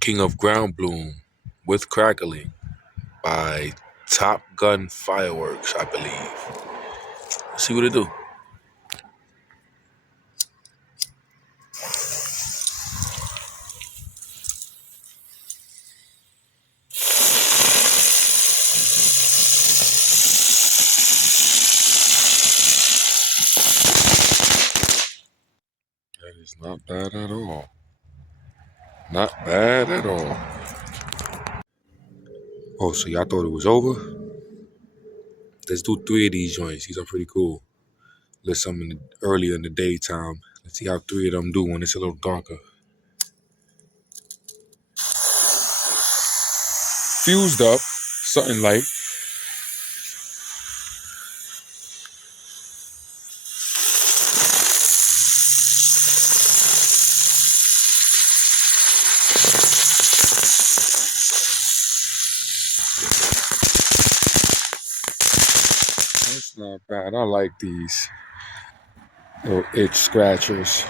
King of Ground Bloom with Crackling by Top Gun Fireworks, I believe. Let's see what it do. That is not bad at all. Not bad at all. Oh, so y'all thought it was over? Let's do 3 of these joints. These are pretty cool. Let's some earlier in the daytime. Let's see how 3 of them do when it's a little darker. Fused up, something like. That's not bad. I like these little itch scratchers.